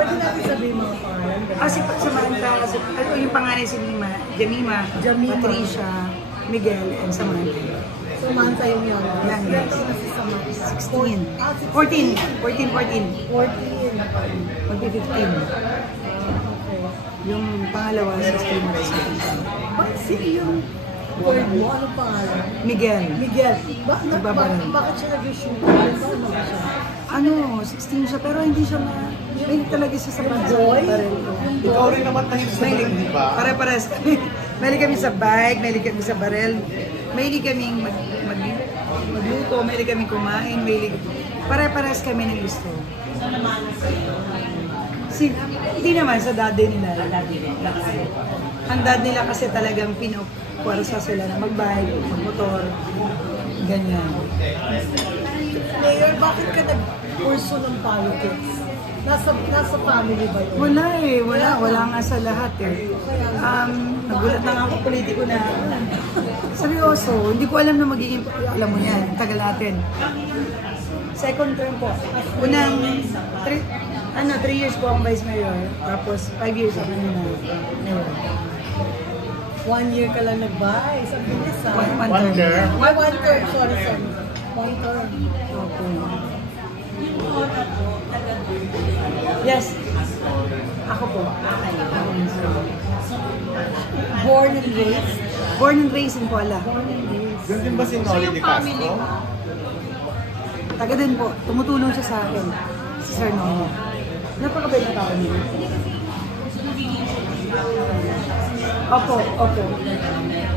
Pwede natin sabihin mga pangalan. Si Samantha, yung pangalan si Jemima, Patricia, Miguel, and Samantha. Samantha yung yun. Yan, yes. 16. 14. 14. Magpi-15. Yung pangalawa, 16. Bakit yung word mo? Anong pangalan? Miguel. Bakit siya nag-shoot? Ano, 16 siya, pero hindi siya mahilig talaga siya sa boy? Ikaw rin naman mahilig sa baril, di ba? Pare-pares kami. Mahilig kami sa bike, mahilig kami sa baril. Mahilig kaming magluto, mahilig kaming kumain, pare-pares kami ng gusto. Hindi naman sa daddy nila. Ang dad nila kasi talagang pinupuwersa sila na mag-bike, mag-motor, ganyan. Mayor, bakit ka nag-kurso ng politics? Nasa family ba yun? Wala nga sa lahat eh. Nagulat na nga ako, politiko na. Seryoso, hindi ko alam na magiging, alam mo yan, tagal natin. Second term po. Unang, 3 years po ang vice mayor, tapos 5 years ako na mayor. 1 year ka lang nag-vice. Ang bilis ha? One term. One term, sorry. One term. Okay. Yes. Ako po. Born and raised? Born and raised in Kuala. Doon din ba si Noli de Castro? Taga din po. Tumutulong siya sa akin. Si Sir Nono. Napakabait na tao niya. Opo.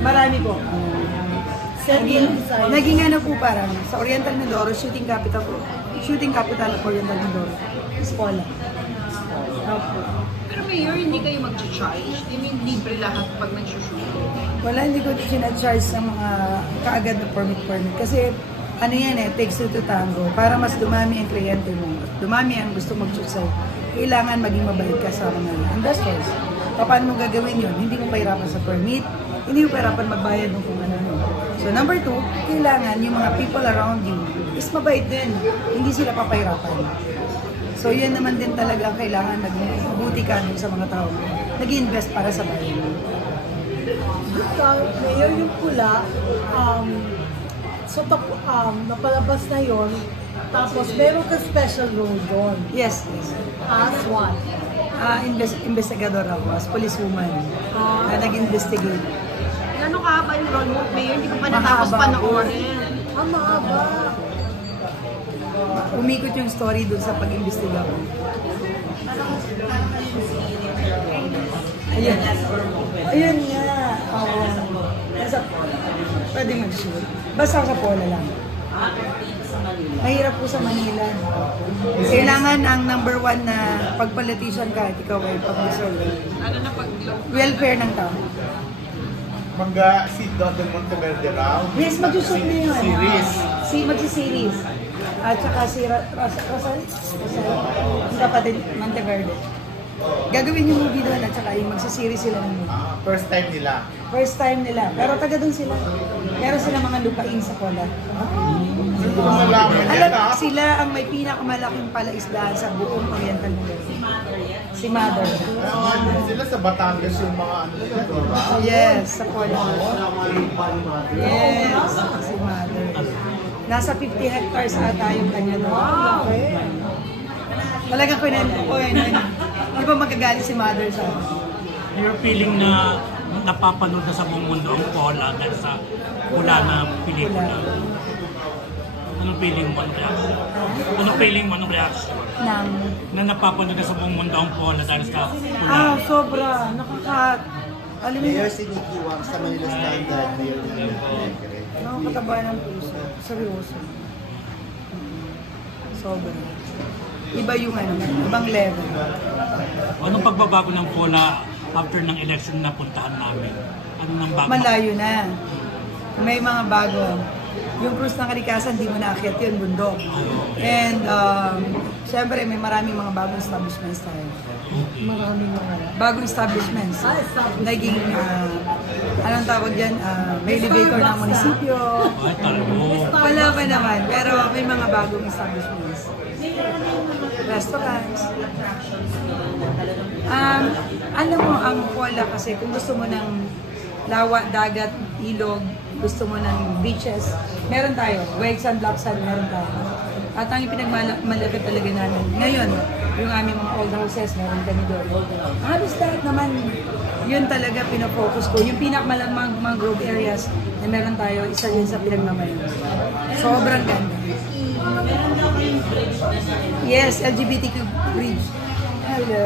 Marami po. Naging ano po parang sa Oriental Mindoro, shooting capital of Oriental Mindoro. Eskwela. Opo. Pero Mayor, hindi kayo mag-charge? I mean, libre lahat pag nag-shoot? Wala, hindi ko sinacharge sa mga kaagad na permit. Kasi ano yan takes two to tango. Para mas dumami ang kliyente mo, dumami ang gusto mag-shoot sa'yo, kailangan maging mabait ka sa mga investors. Paano mo gagawin yun? Hindi mo pahirapan sa permit, hindi mo pahirapan magbayad ng kung ano. So number 2, kailangan yung mga people around you is mabait din. Hindi sila papahirapan. So yun naman din talaga kailangan maging mabuti ka sa mga tao. Nag-invest para sa bayan. Mayor, yung pula, napalabas na yon. Tapos meron ka special role doon. Yes. As what? Investigador ako, as policewoman. Nag-investigate. Gano'ng kahaba yung role mo, Mayor? Hindi ko pa natapos panoorin. Mahaba. Umikot yung story dun sa pag-imbestiga ko. Ayun nga. Pwede mag-shoot. Basta sa Pola lang. Mahirap po sa Manila. Kailangan ang number 1 na pag-politician ka at ikaw ay pag-resolve. Ano na pag Welfare ng tao. Si Dodon Monteverde raw. Yes, mag-shoot na yun. Series. Mag-series. At saka si Rosal, ang kapatid Monteverde. Gagawin yung movie doon at saka yung magsiseries sila ng movie. First time nila. First time nila. Pero taga doon sila. Meron sila mga lupain sa Pola. Hindi ko nalaman yan, Alam, sila ang may pinakamalaking palaisdaan sa buong Oriental Mindoro. Si Mother. Sila sa Batangas yung mga ano nila, di ba? Yes, sa Pola. Yes, si Mother. Nasa 50 hectares ata yung kanya doon. Talagang kinento ko eh. Di ba magagalit si Mother sa akin? Your feeling na napapanood na sa buong mundo ang Pola dahil sa pula na pelikula. Anong feeling mo? Anong reaction? Na napapanood na sa buong mundo ang Pola dahil sa pula? Sobra. Alam mo, Mayor si Nicky Wang sa Manila Standard, Mayor ng nakakataba ng puso. Seryoso. Sobra. Iba yung ibang level. Anong pagbabago ng Pola after ng election na puntahan namin? Ano nang bago? Malayo na. May mga bago. Yung cruise ng Kalikasan, di mo naakyat yun, bundok. And, syempre, may maraming mga bagong establishments tayo. Bagong establishments. Naging, anong tawag dyan? May elevator ng munisipyo. Wala pa naman, pero may mga bagong establishments. Restaurants. Alam mo, ang Pola kasi, kung gusto mo ng lawa, dagat, ilog, gusto mo ng beaches, meron tayo. White sand, black sand, meron tayo. At ang pinagmalapit talaga namin. Ngayon, yung aming mga old houses, meron kami doon. Halos lahat naman, yun talaga pinafocus ko. Yung pinakmalamang mga grove areas na meron tayo, isa yun sa pinagmamayan. Sobrang ganda. Yes, LGBTQ bridge. Hello.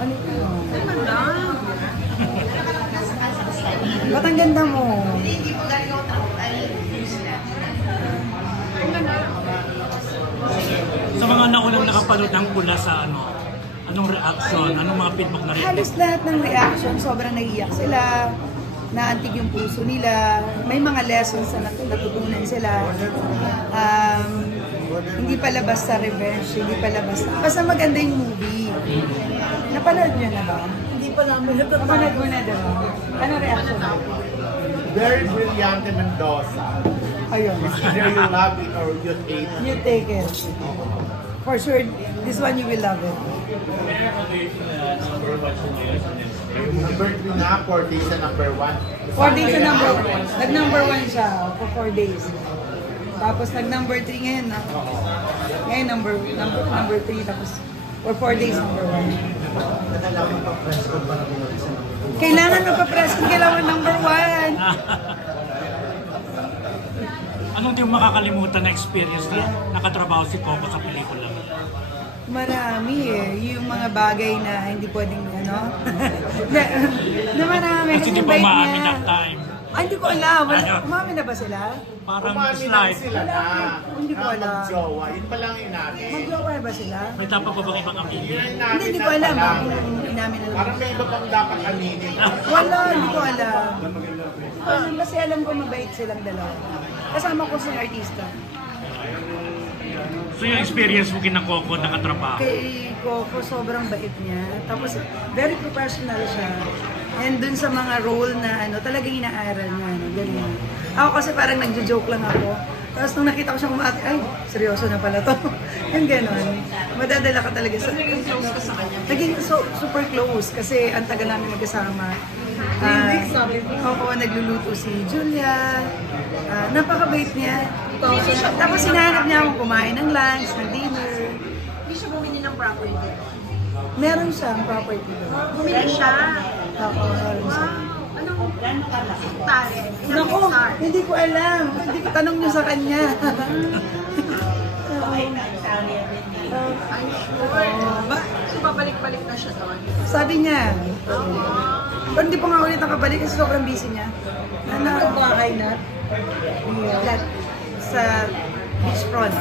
Ano ito? Ba't ang ganda mo? Sa mga naunang nakapanood ng Pula sa anong reaction, anong mga feedback na rin? Halos lahat ng reaction, sobrang naiiyak sila, naantig yung puso nila, may mga lessons na natutunan sila. Hindi palabas sa revenge, hindi palabas sa... Basta maganda yung movie. Napanood niyo na ba? Hindi pa namin Napanood mo na, diba? Ano reaction mo? Very brilliant Mendoza. Ayun. Either you love it or you hate it. You take it. For sure, this one you will love it. Number 3 na, 4 days na number 1. 4 days na number 1. Nag-number 1 siya for 4 days. Tapos nag-number 3 ngayon. Ngayon number 3. Tapos for 4 days number 1. Kailangan magpa-press kung kailangan number 1. Anong di mo makakalimutan na experience na nakatrabaho si Coco sa pelikula? Marami eh. Yung mga bagay na hindi pwedeng na marami. Kasi di pa umaamin that time. Hindi ko alam. Umami na ba sila? Parang Umami lang slide. sila na. Hindi ko alam. Mag-jowa. Yun pa lang inamin. Mag-jowa ba sila? May dapat pa bang ibang Yun aminin? ang inamin Hindi na ko alam pala. kung inamin na Parang may iba pang dapat aminin. Wala, hindi ko alam. Kasi alam ko mabait silang dalawa. Kasama ko sa artista. So yung experience mo kina Coco nakatrabaho? Kay Coco, sobrang bait niya. Tapos, very professional siya. And dun sa mga role na talagang inaaral niya. Ganyan. Ako kasi parang nagjo-joke lang ako. Tapos nung nakita ko siyang umate, ay, seryoso na pala to. Yung gano'n. Madadala ka talaga sa... Close ka sa kanya. Naging super close kasi ang tagal namin magkasama. Oo, nagluluto si Julia. Napakabait niya. Tapos hinahanap niya akong kumain ng lunch, ng dinner. Hindi siya bumili ng property. Meron siyang property doon. Bumili siya. Oo, meron siya. Anong talent? Naku, hindi ko alam. Hindi ko tanong niyo sa kanya. I'm sure. So, babalik-balik na siya doon. Sabi niya. Pero hindi pa nga ulit nakabalik kasi sobrang busy niya. Ang bahay na. That, sa beachfront.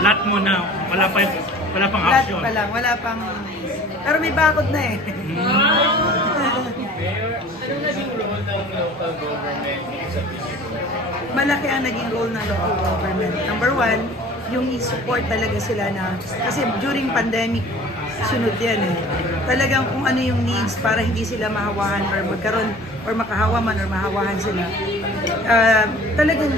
Lahat mo na, wala pang Lahat action. pa lang, wala pang... Pero may bakod na eh. Malaki ang naging role ng local government. Number 1, yung i-support talaga sila na... Kasi during pandemic, sunod yan eh. Talagang kung ano yung needs para hindi sila mahawahan or magkaroon or makahawa man or mahawahan sila. Talagang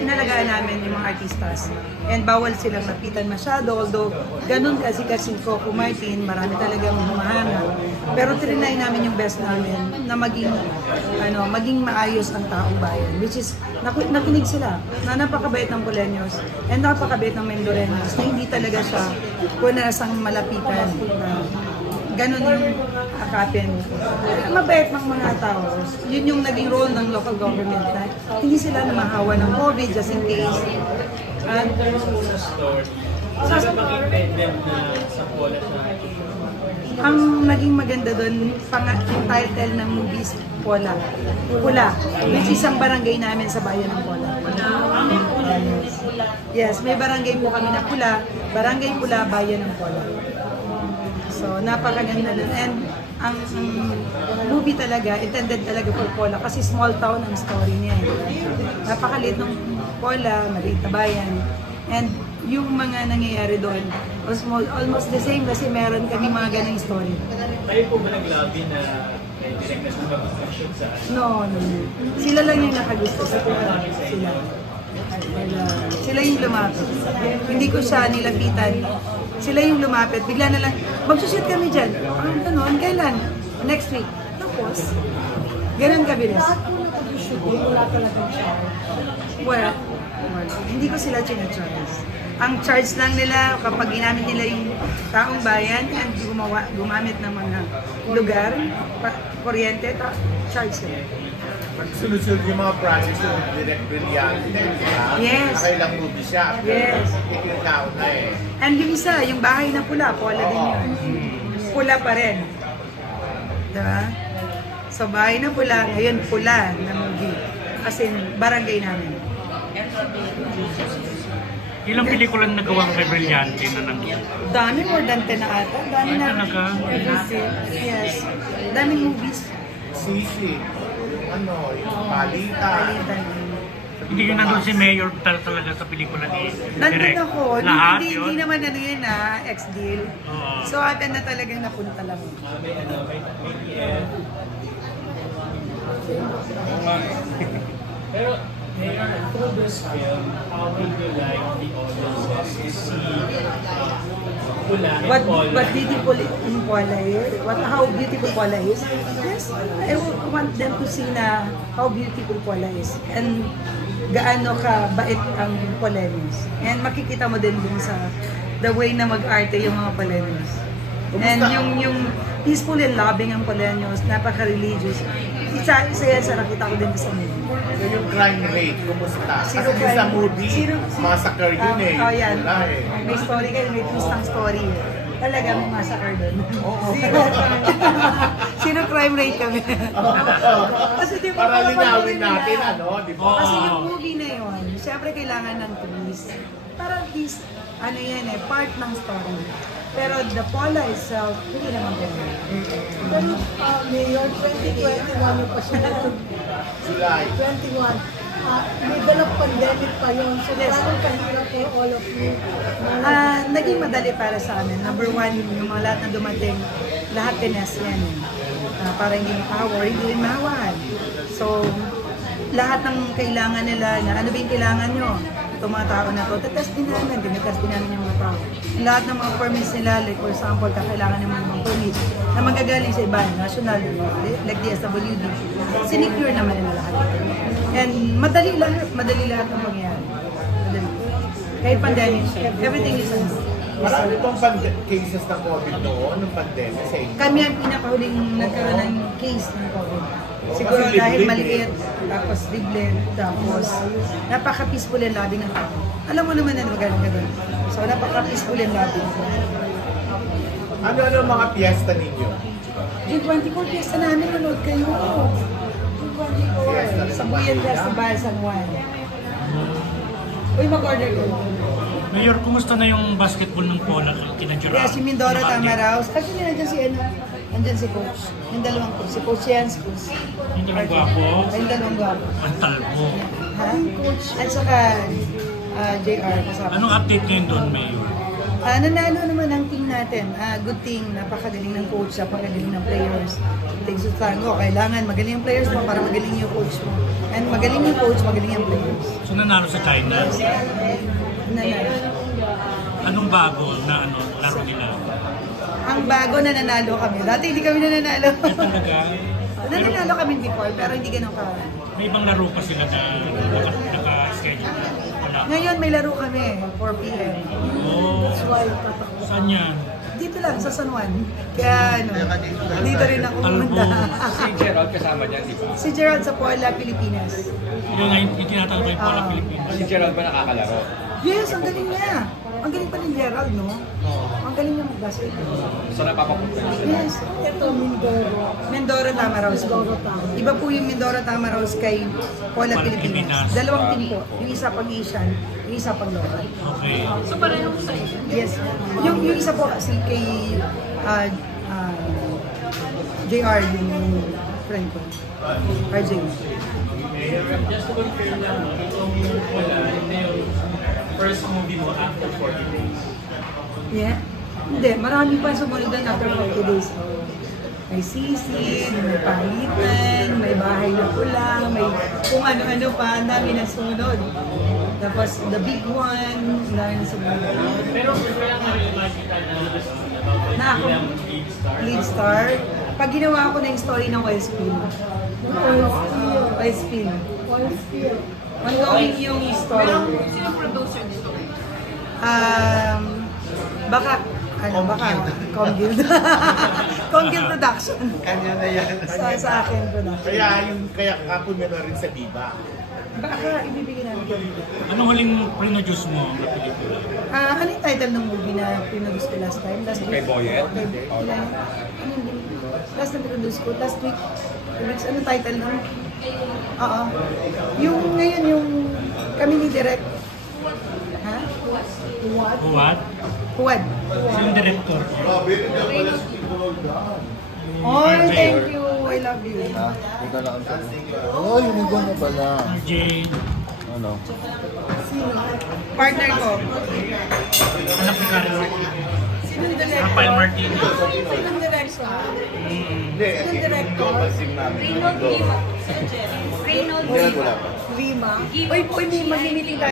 inalagaan namin yung mga artistas. And bawal silang lapitan masyado. Although ganun kasi Coco Martin, marami talagang humahanga. Pero trinay namin yung best namin na maging maayos ang taong bayan. Which is, nakinig sila na napakabait ng Poleños and napakabait ng Mendoreños na hindi talaga siya punasang malapitan. Ganon yung akapin. Mabait ng mga tao. Yun yung naging role ng local government na hindi sila namahawa ng COVID just in case. At ang naging maganda doon, yung title ng movies, Pola. Pula. Which is ang barangay namin sa bayan ng Pola. Yes, may barangay po kami na Pula. Barangay Pula, bayan ng Pola. So, napakaganda doon. And ang movie talaga, intended talaga for Pola kasi small town ang story niya. Napakaliit ng Pola, maliit na bayan. And yung mga nangyayari doon, almost the same kasi meron kami mga ganang story. Kayo po ba naglabi na direct na sa mag-action sa No. Sila lang yung nakagusto sa sila yung lumapit. Hindi ko siya nilapitan. Sila yung lumapit, bigla na lang, magsushoot kami dyan. Ganun, kailan? Next week. Tapos, ganun kabilis. Lahat po na pag-shoot, wala talagang charge. Well, hindi ko sila charge. Ang charge lang nila kapag ginamit nila yung taong bayan and gumamit ng mga lugar, kuryente, charge sila. Sunod-sunod yung mga projects yung direct brilliant. Yes. Nakailang movie siya. Yes. Yung nauna eh. And yung isa, yung bahay na pula, pula din yun. Pula pa rin. Diba? So bahay na pula, ngayon pula na movie. As in, barangay namin. Ilang pelikula na nagawang kay Brillante na nandun? Dami, more than 10 na ata. Dami Ay, na. talaga? Yes. Daming movies. Sisi. Yung Palita. Hindi yun nandun si Mayor talaga sa pelikula ni Nandun Direk. ako. Lahat Hindi yun? naman ano yun ex-deal. Oo. So, atin na talagang napunta lang. Pero, through this film, how would you like the audiences to see Pula and Paula? What beautiful in Paula is, how beautiful Paula is. Yes, I want them to see na how beautiful Paula is. And gaano ka bait ang Polenos. And makikita mo din dun sa the way na mag-arte yung mga Polenos. And yung peaceful and loving ang Polenos, napaka-religious. Isa yan sa nakita ko din sa movie. So yung crime rate, kumusta? Zero Kasi crime. sa movie, massacre yun eh. Oh, yan. Wala eh. May story kayo, may twist ang story. Talaga may massacre doon. Zero crime rate kami. Kasi di ba, Para linawin nila. natin, ano, di ba? Kasi yung movie na yun, siyempre kailangan ng twist. Para at least, ano yan eh, part ng story. Pero the Paula itself, hindi naman ganun. Pero Mayor, 2021 yung pasunod. July. 21. May dalang pandemic pa yun. So, parang kahirap for all of you. Naging madali para sa amin. Number one, yung mga lahat na dumating, lahat tinas yan. Para hindi power, hindi rin mahawan. So, lahat ng kailangan nila, na ano ba yung kailangan nyo? Itong mga tao na to, tatest din namin, tinatest din namin yung mga tao. Lahat ng mga permits nila, like for example, kakailangan ng mga permits na magagaling sa iba, national, like DSWD, sinecure naman nila lahat. And madali lahat ang mangyayari. Madali. Kahit pandemic, everything is on. Marami pong cases ng COVID noon, ng pandemic sa inyo. Kami ang pinakahuling nagkaroon ng case ng COVID. Siguro Kasi dahil liblib maliit, tapos liblib, tapos napaka-peaceful and loving ng tao. Alam mo naman na magaling ka doon. So napaka-peaceful and loving. Ano-ano ang mga piyesta ninyo? June 24, piyesta namin, nanood kayo. June 24, sa Buyan Festival, San Juan. Uy, mag-order ko. Mayor, kumusta na yung basketball ng Paula kina Gerard? Kaya si Mindoro Tamaraos. Actually, nandiyan si ano, nandiyan si Coach. Yung dalawang coach. Si Coach yan, si Coach. Yung dalawang gwapo, Yung dalawang gwapo. ang talbo. Ha? Coach. At saka JR kasama. Anong update ngayon doon, Mayor? Nanalo naman ang team natin. Good thing, napakagaling ng coach, napakagaling ng players. Takes to tango. Kailangan magaling yung players mo para magaling yung coach mo. And magaling yung coach, magaling yung players. So nanalo sa China. Nanalo. Anong bago na laro nila? Ang bago na nanalo kami. Dati hindi kami nananalo. Ay, talaga? Nananalo kami before, pero hindi ganun ka. May ibang laro pa sila na naka-schedule. Wala. Ngayon may laro kami, 4 p.m. Oh, saan yan? Dito lang, sa San Juan. Kaya ano, dito rin ako pumunta. Si Gerald kasama niya, di ba? Si Gerald sa Puebla, Pilipinas. Yung ngayon, yung tinatanong ko yung Paula Pilipinas. Si Gerald ba nakakalaro? Yes, ang galing niya. Ang galing pa ni Gerald, no? Ang galing niya mag-basketball. So napapapunta niya sila? Yes. Ito, Mindoro. Mindoro Tamaraos po. Iba po yung Mindoro Tamaraos kay Puebla, Pilipinas. Dalawang team po. Yung isa pag Asian, yung isa pag local. Okay. So parehong sa inyo. Yes. Yung isa po kasi kay JR, yung friend ko. RJ. Just to confirm lang, itong Pula, ito yung first movie mo after 40 days. Yeah? Hindi, marami pa sumunod doon after 40 days. May sisid, may pahitan, may bahay na pula, may kung ano-ano pa, ang dami na sumunod. Tapos the big one, ang dami na sumunod. Pero kaya nga rin makikita akong lead star. Pag ginawa ko na yung story ng OSP. OSP. Ongoing yung story. Sino producer nito? Baka Comguild. Comguild Production. Kanya na yan. Sa akin production. Kaya kapon mo na rin sa diba. Baka ibibigay namin kay Viva. Anong huling produce mo na pelikula? Ano yung title ng movie na pinroduce ko last time? Last week? Kay Boyet? Last na pinroduce ko? Last week? Ano title nun? Oo. Yung ngayon, yung kami ni Direk. Ha? What? Huwad. Sino director? Oh, thank you. I love you. Ikaw na ang sabi. Oh, unigo na pala. RJ. Ano? Partner ko. Anak ni Karen Martin. Sinong director? Rafael Martin. Sinong director? Hindi, director? sim namin. Reynold Lima. Hindi, wala pa. Lima. Uy, mag-meeting tayo.